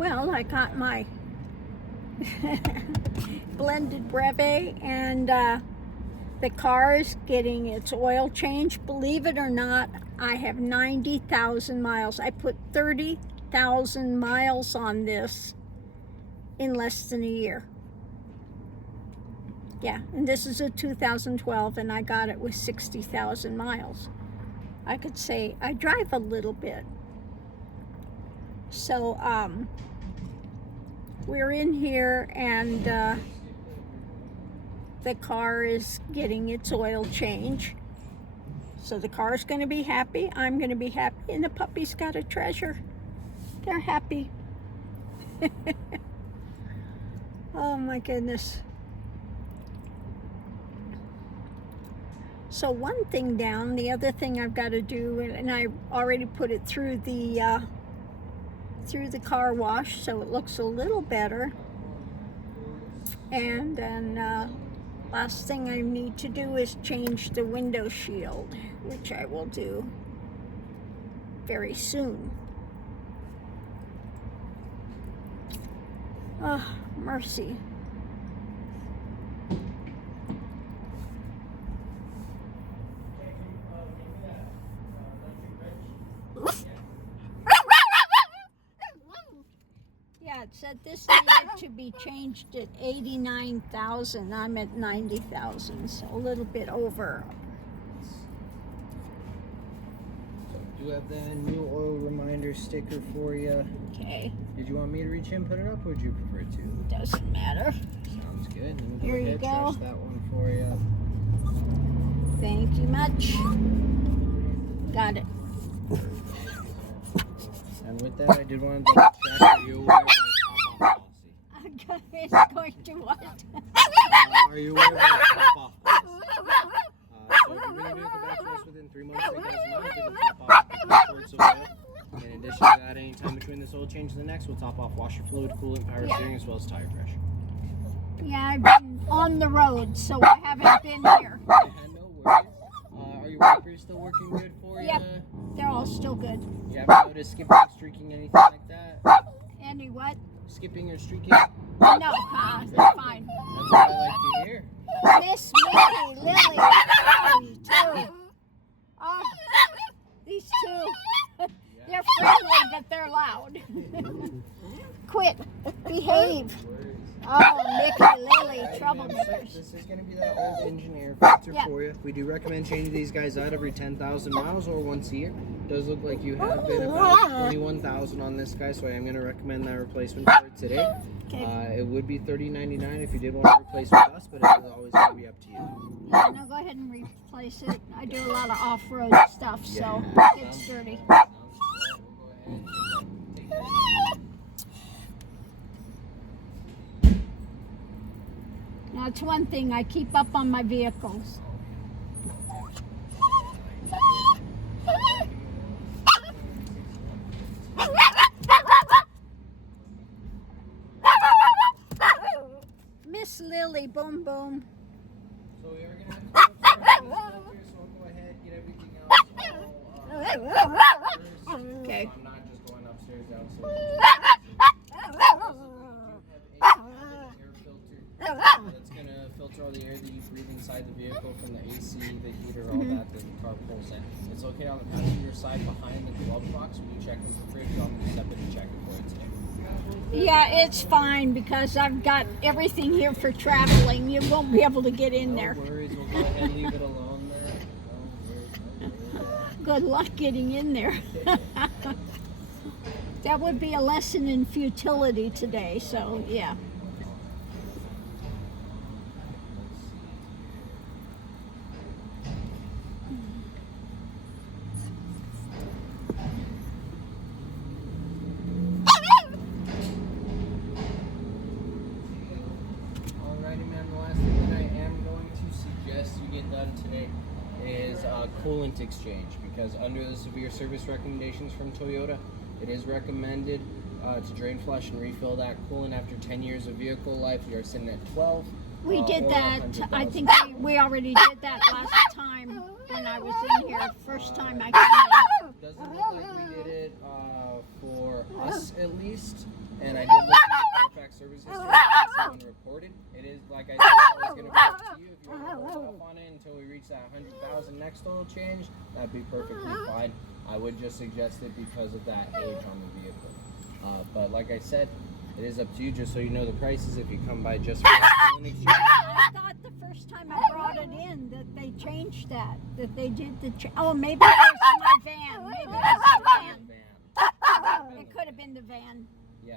Well, I got my blended brevet, and the car is getting its oil change. Believe it or not, I have 90,000 miles. I put 30,000 miles on this in less than a year. Yeah, and this is a 2012, and I got it with 60,000 miles. I could say I drive a little bit. So, we're in here, and the car is getting its oil change. So the car's going to be happy, I'm going to be happy, and the puppy's got a treasure. They're happy. Oh my goodness. So one thing down, the other thing I've got to do, and I already put it through the car wash, so it looks a little better. And then last thing I need to do is change the window shield, which I will do very soon. Oh, mercy. Yeah, it said this needed to be changed at 89,000. I'm at 90,000, so a little bit over. Do have the new oil reminder sticker for you. Okay. Did you want me to reach in and put it up, or would you prefer to? Doesn't matter. Sounds good. Let me Here you go. Trash that one for you. Thank you much. Got it. And with that, I did want to double check that you're aware of our top-off policy. It's going to what? Are you aware of our top-off policy? So if you're going to do it back to us within 3 months, 3,000 miles, we can top off quarts of oil. In addition to that, any time between this oil change and the next, we'll top off washer fluid, coolant, power steering, as well as tire pressure. Yeah, I've been on the road, so I haven't been here. Yeah, no worries. Are your wipers still working good for you? Yep, they're all still good. You haven't noticed skipping, streaking, anything like that? Any what? Skipping or streaking? No, they're fine. That's what I like to hear. Miss Mickey, Lily, oh, you two. Oh, these two. They're friendly, but they're loud. Quit. Behave. Oh, Mickey, Lily, troublemakers. This is going to be that old engine air filter Yep. for you. We do recommend changing these guys out every 10,000 miles or once a year. It does look like you have been about 21,000 on this guy, so I am going to recommend that replacement for it today. Okay. It would be $30.99 if you did want to replace with us, but it is always going to be up to you. Yeah, no, go ahead and replace it. I do a lot of off-road stuff, so it gets dirty. Sounds good. We'll go ahead and take that. Now, it's one thing, I keep up on my vehicles. Miss Lily, boom, boom. So we are going to have to go through our filters, so we'll go ahead and get everything else all first. Okay. I'm not just going upstairs, downstairs. Air filter that's going to filter all the air that you breathe inside the vehicle from the AC, the heater, all that the car pulls in. It's located on the passenger side behind the glove box. When you check them for free, you want me to step in and check it for you today. Yeah, it's fine because I've got everything here for traveling. You won't be able to get in there. No worries, we'll go ahead and leave it alone there. No worries. Good luck getting in there. That would be a lesson in futility today, so yeah. Alrighty, man, the last thing that I am going to suggest you get done today is coolant exchange, because under the severe service recommendations from Toyota, it is recommended to drain, flush, and refill that coolant after 10 years of vehicle life. We are sitting at 12. We did or that. 100,000. I think we already did that last time when I was in here. First time I came Doesn't look like we did it for us at least. And I did look through the Carfax service history. Someone reported. It is, like I said, always going to be up to you. If you want to hold off on it until we reach that 100,000 next oil change, that'd be perfectly fine. I would just suggest it because of that age on the vehicle. But like I said, it is up to you. Just so you know the prices, if you come by just for that coolant exchange. I thought the first time I brought it in that they changed that they did the oh, maybe it was my van. Maybe it was the van. It could have been the van. Yeah.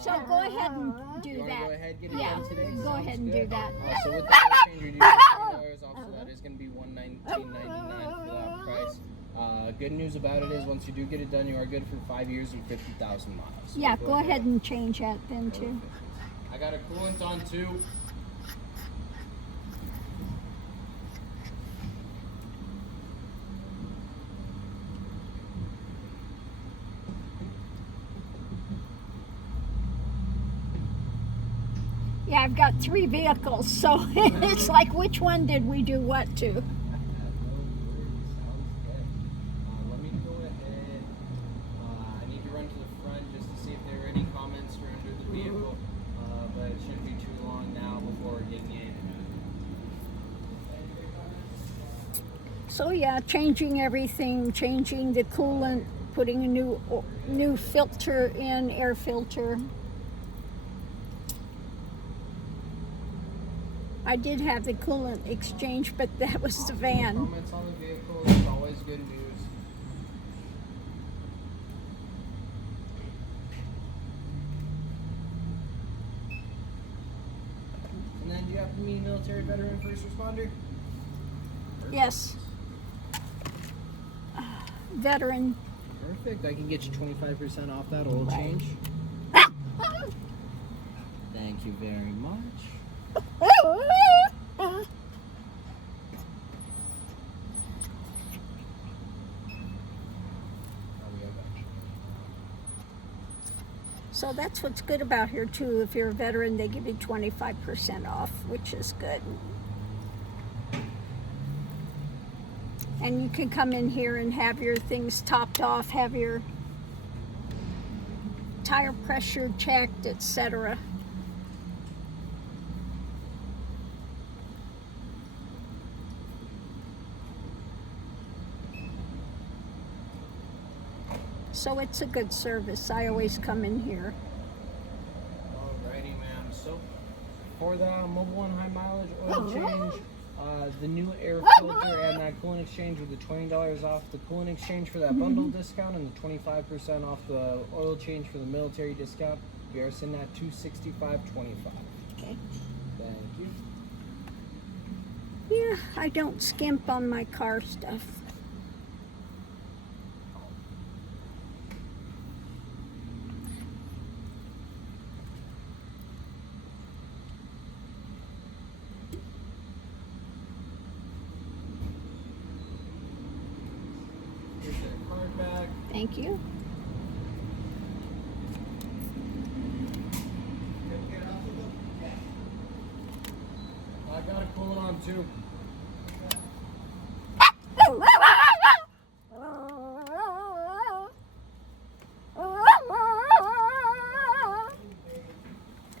So go ahead and do you that. Go ahead, get it Yeah, done today? go Sounds ahead and good. do that. So with the oil change, you're doing $20 off, so that is going to be $119.99 for that price. Good news about it is once you do get it done, you are good for 5 years and 50,000 miles. So Yeah, go ahead and change that then too. I got a coolant on too. Yeah, I've got 3 vehicles, so it's like which one did we do what to? No worries. Sounds good. Let me go ahead. I need to run to the front just to see if there are any comments for under the vehicle. But it shouldn't be too long now before we're getting in. So yeah, changing everything, changing the coolant, putting a new filter in, air filter. I did have the coolant exchange, but that was the van. Comments on the vehicle is always good news. And then do you have to be a military veteran first responder? Yes. Veteran. Perfect. I can get you 25% off that oil change. Thank you very much. So that's what's good about here too. If you're a veteran, they give you 25% off, which is good. And you can come in here and have your things topped off, have your tire pressure checked, etc. So it's a good service. I always come in here. Alrighty, ma'am. So for the Mobil 1 high mileage oil change, the new air filter and that coolant exchange with the $20 off the coolant exchange for that bundle discount and the 25% off the oil change for the military discount, we are sitting at $265.25. Okay. Thank you. Yeah, I don't skimp on my car stuff. Here's your card back. Thank you. I got a coolant on too.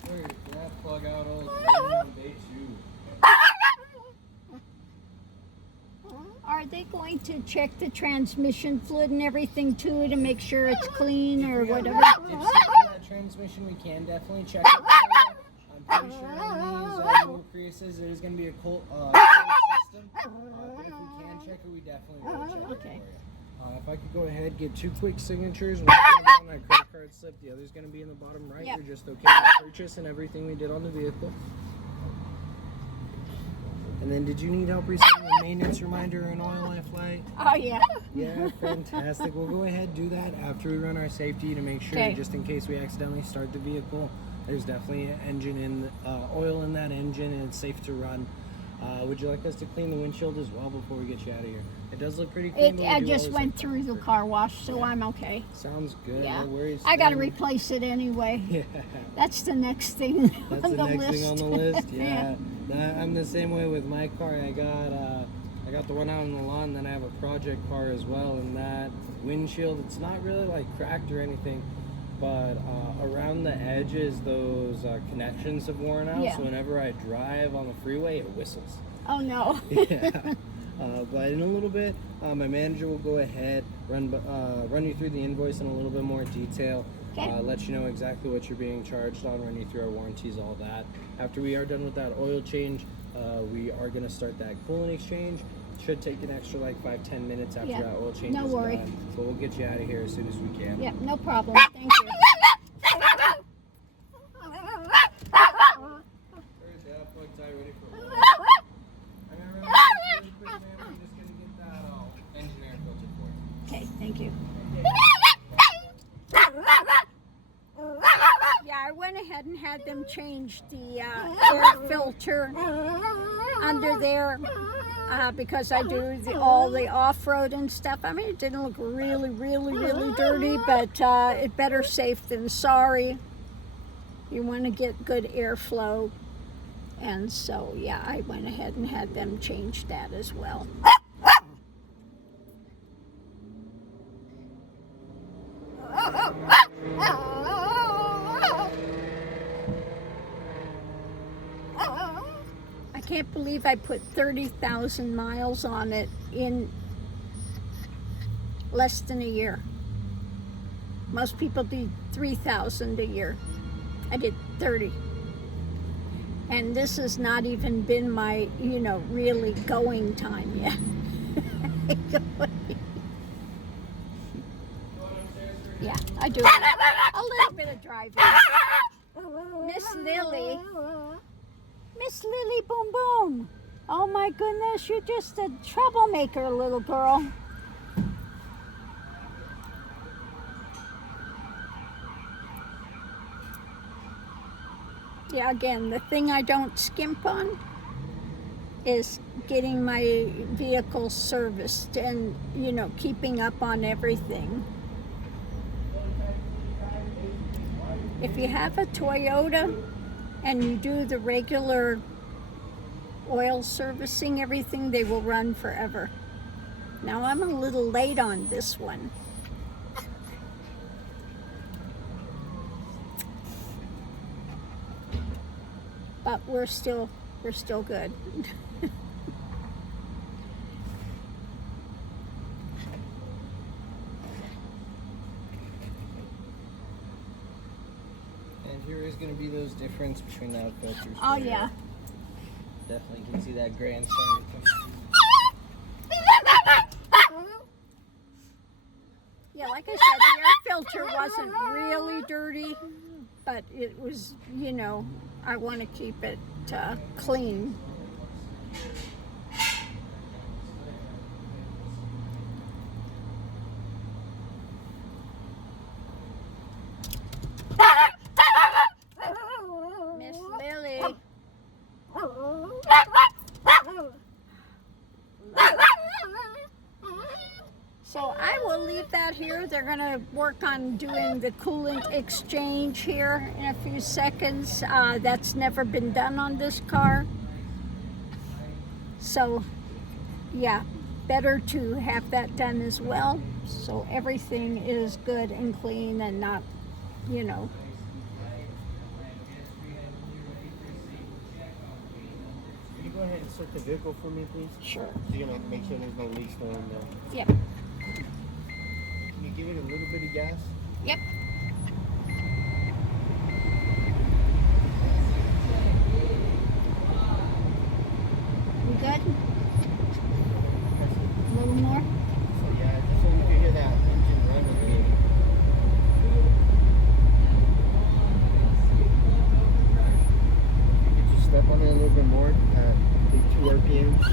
There, that plug out oil is on day 2. Are they going to check the transmission fluid and everything too to make sure it's clean or whatever? If you see that transmission, we can definitely check it for you. I'm pretty sure on these new Priuses there's going to be a cold system. But if we can check it, we definitely will check it Okay. for you. If I could go ahead, get 2 quick signatures. One's going to be on that credit card slip. The other's going to be in the bottom right. Yep. You're just okay with purchase and everything we did on the vehicle. And then did you need help receiving a maintenance reminder or an oil life light? Oh yeah. Yeah, fantastic. We'll go ahead and do that after we run our safety to make sure, Okay. just in case we accidentally start the vehicle, there's definitely an engine in, oil in that engine and it's safe to run. Would you like us to clean the windshield as well before we get you out of here? It does look pretty clean. but we I do just always went like through the car wash, so I'm okay. Sounds good. Yeah. No worries. I got to Then- replace it anyway. Yeah. That's the next thing That's on the the next list. thing on the list. Yeah. I'm the same way with my car. I got the one out on the lawn, then I have a project car as well, and that windshield, it's not really like cracked or anything, but around the edges, those connections have worn out. Yeah. So whenever I drive on the freeway, it whistles. Oh no. Yeah. But in a little bit, my manager will go ahead, run you through the invoice in a little bit more detail, Okay. let you know exactly what you're being charged on, run you through our warranties, all that. After we are done with that oil change, we are going to start that coolant exchange. Should take an extra like 5-10 minutes after Yeah. that oil change No is worry. done. But we'll get you out of here as soon as we can. Yep, no problem. Thank you. Ready for engineer filter for you. Okay, thank you. Yeah, I went ahead and had them change the air filter under there because I do all the off-road and stuff. I mean, it didn't look really, really, really dirty, but it better safe than sorry. You want to get good airflow. And so, yeah, I went ahead and had them change that as well. I can't believe I put 30,000 miles on it in less than a year. Most people do 3,000 a year. I did 30. And this has not even been my, really going time yet. Yeah, I do a little bit of driving. Miss Lily Boom Boom. Oh my goodness, you're just a troublemaker, little girl. Yeah, again, the thing I don't skimp on is getting my vehicle serviced and, keeping up on everything. If you have a Toyota and you do the regular oil servicing, everything, they will run forever. Now, I'm a little late on this one. But we're still good. And here is going to be those difference between the filters. Oh yeah. Definitely can see that gray and starting to come. Yeah, like I said, the air filter wasn't really dirty, but it was, I want to keep it clean. Miss Lily. So I will leave that here. They're going to work on doing the coolant exchange here in a few seconds. That's never been done on this car. So, yeah, better to have that done as well. So everything is good and clean and not, Can you go ahead and start the vehicle for me, please? Sure. So you're going to make sure there's no leaks going there. Yep. Can you give it a little bit of gas? Yep. We good? A little more? So yeah, just so we can hear that engine running again. You could just step on it a little bit more at the 2 RPMs.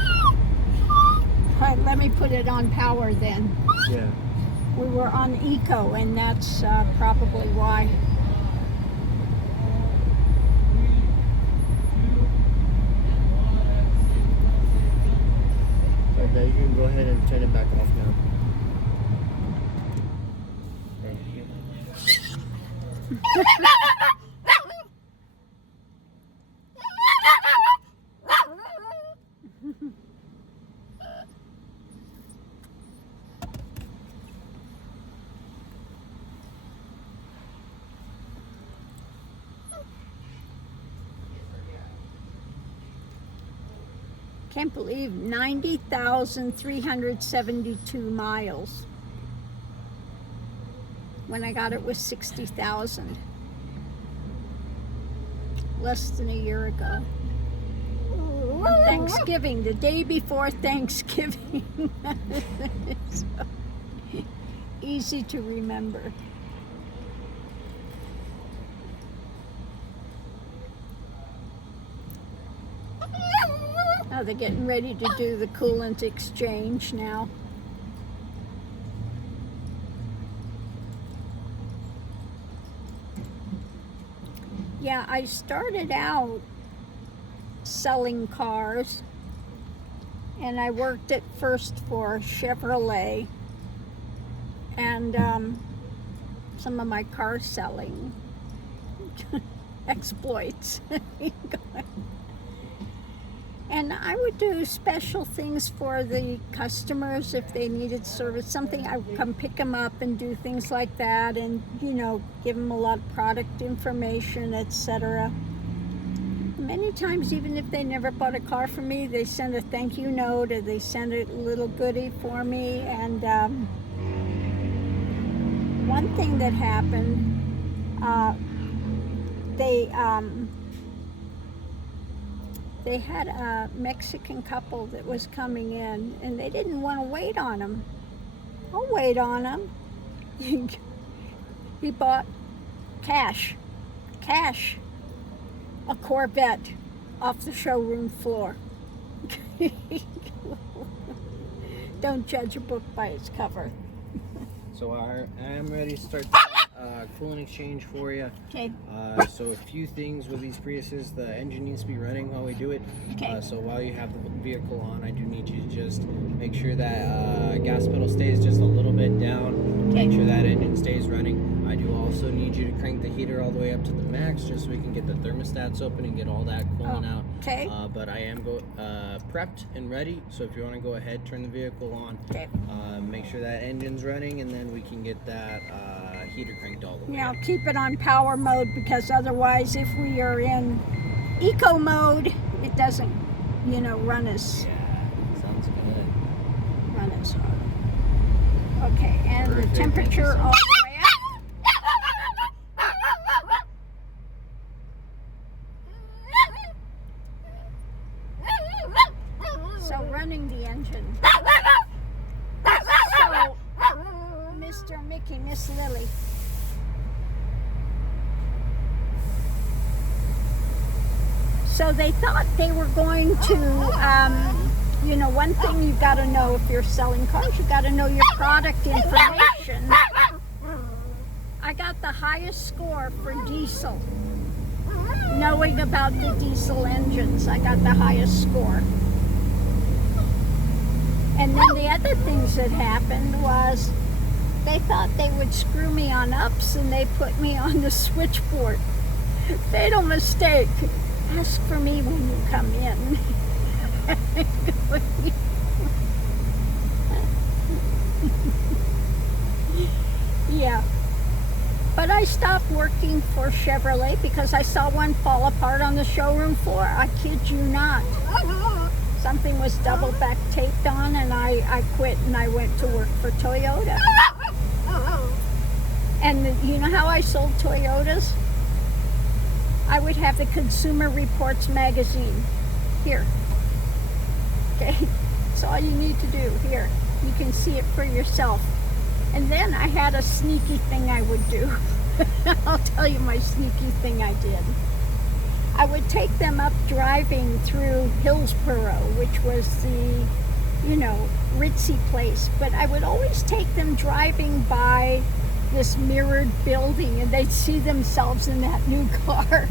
All right, let me put it on power then. Yeah. We were on eco, and that's probably why. Okay, you can go ahead and turn it back off now. Thank you. Can't believe 90,372 miles. When I got it was 60,000. Less than a year ago. On Thanksgiving, the day before Thanksgiving. So, easy to remember. Oh, they're getting ready to do the coolant exchange now. Yeah, I started out selling cars, and I worked at first for Chevrolet and some of my car selling exploits. And I would do special things for the customers if they needed service, something. I would come pick them up and do things like that, and give them a lot of product information, etc. Many times, even if they never bought a car from me, they send a thank you note, or they send a little goodie for me. And one thing that happened, they had a Mexican couple that was coming in, and they didn't want to wait on them. I'll wait on them. He bought cash, a Corvette off the showroom floor. Don't judge a book by its cover. So I am ready to start the coolant exchange for you. Okay. So a few things with these Priuses: the engine needs to be running while we do it. Okay. So while you have the vehicle on, I do need you to just make sure that gas pedal stays just a little bit down. Okay. Make sure that engine stays running. I do also need you to crank the heater all the way up to the max, just so we can get the thermostats open and get all that coolant out. Okay. But I am prepped and ready. So if you want to go ahead, turn the vehicle on. Okay. Make sure that engine's running, and then we can get that heater cranked all the way. Now keep it on power mode, because otherwise, if we are in eco mode, it doesn't, run as Sounds good. hard. Okay, and Perfect. the temperature all the way up. So running the engine. So, Mr. Mickey, Miss Lily. So they thought they were going to, one thing you got to know if you're selling cars, you got to know your product information. I got the highest score for diesel. Knowing about the diesel engines, I got the highest score. And then the other things that happened was they thought they would screw me on ups, and they put me on the switchboard. Fatal mistake. Ask for me when you come in. Yeah. But I stopped working for Chevrolet because I saw one fall apart on the showroom floor. I kid you not. Something was double back taped on, and I quit, and I went to work for Toyota. And you know how I sold Toyotas? I would have the Consumer Reports magazine. Here. Okay? That's all you need to do. Here. You can see it for yourself. And then I had a sneaky thing I would do. I'll tell you my sneaky thing I did. I would take them up driving through Hillsboro, which was the, ritzy place. But I would always take them driving by this mirrored building, and they'd see themselves in that new car.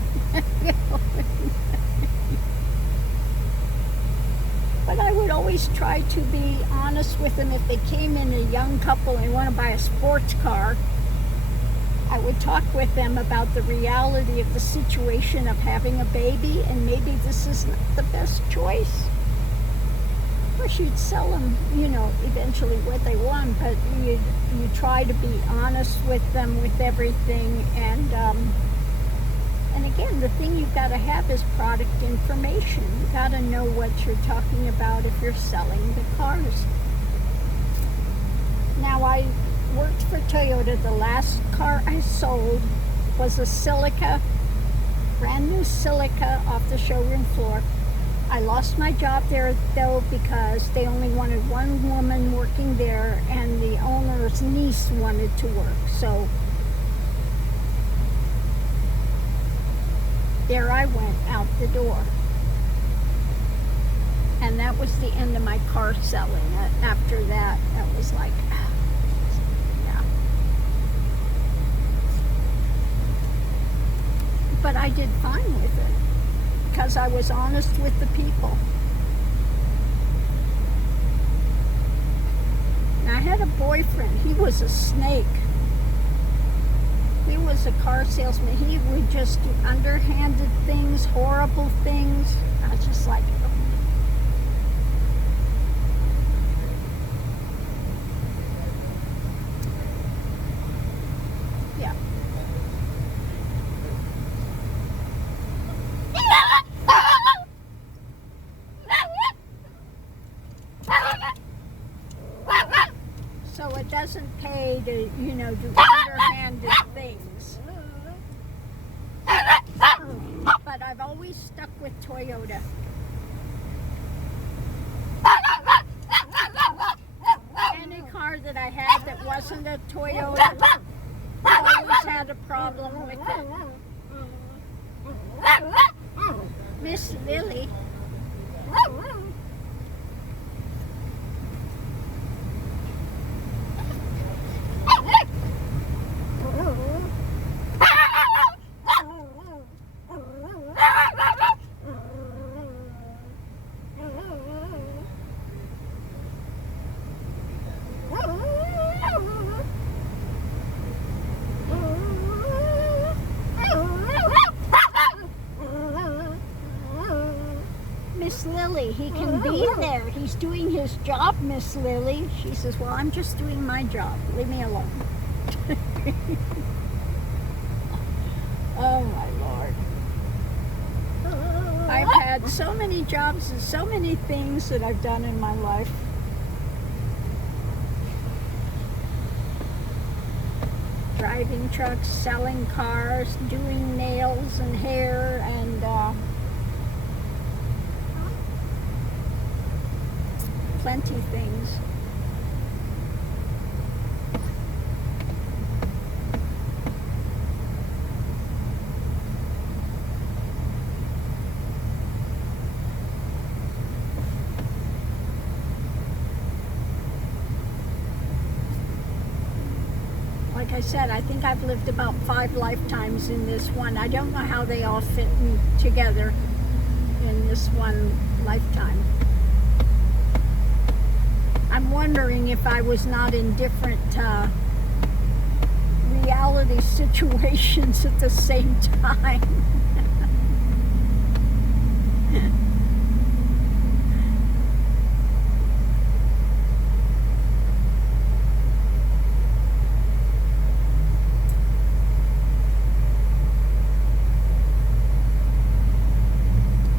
But I would always try to be honest with them. If they came in a young couple and want to buy a sports car, I would talk with them about the reality of the situation of having a baby, and maybe this is not the best choice. Of course, you'd sell them, eventually what they want, but you try to be honest with them with everything, and again, the thing you've got to have is product information. You got to know what you're talking about if you're selling the cars. Now, I worked for Toyota. The last car I sold was a Celica, brand new Celica off the showroom floor. I lost my job there though because they only wanted one woman working there and the owner's niece wanted to work. So there I went out the door. And that was the end of my car selling. After that, that was like, yeah. But I did fine with it because I was honest with the people. And I had a boyfriend. He was a snake. He was a car salesman. He would just do underhanded things, horrible things. I was just like, yeah. So it doesn't pay to, you know, do underhanded things. But I've always stuck with Toyota. Any car that I had that wasn't a Toyota, I always had a problem with it. Miss Lily. Miss Lily, he can be there. He's doing his job, Miss Lily. She says, well, I'm just doing my job. Leave me alone. Oh, my Lord. I've had so many jobs and so many things that I've done in my life. Driving trucks, selling cars, doing nails and hair, and plenty things. Like I said, I think I've lived about 5 lifetimes in this one. I don't know how they all fit together in this one lifetime. I'm wondering if I was not in different reality situations at the same time.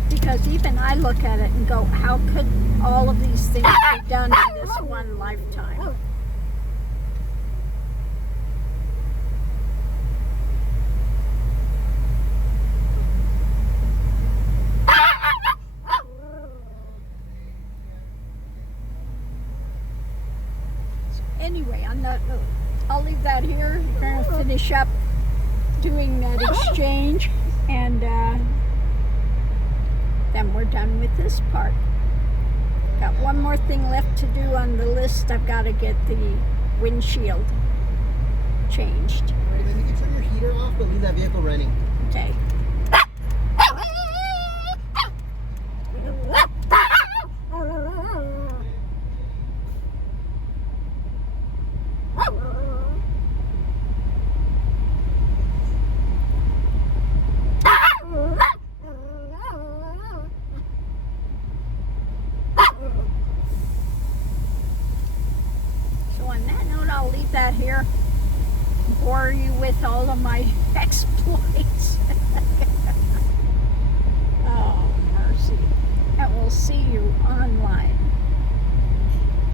Because even I look at it and go, how could all of these things be done in this one lifetime? Anyway, I'll leave that here. We're going to finish up doing that exchange, and then we're done with this part. Got one more thing left to do on the list. I've got to get the windshield changed. Alright, guys, you can turn your heater off, but leave that vehicle running. Okay. So on that note, I'll leave that here. Bore you with all of my exploits.